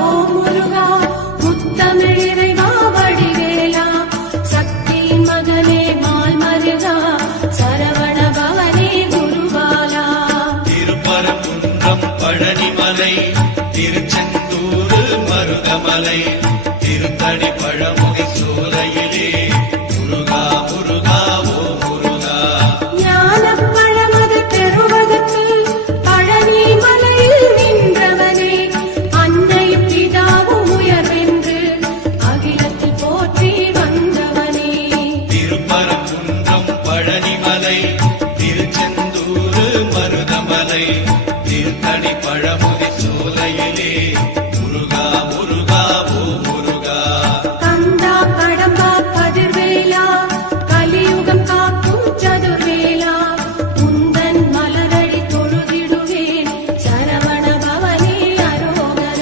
ஓம் முருகா முத்தமிழ் இறைவா வடிவேலா சக்தி மகனே மால் மருகா சரவண பவனே குருபாலா. திருப்பரங்குன்றம் பழனிமலை திருச்செந்தூர் மருதமலை திருத்தடி பழமுகை சோலையிலே முருகா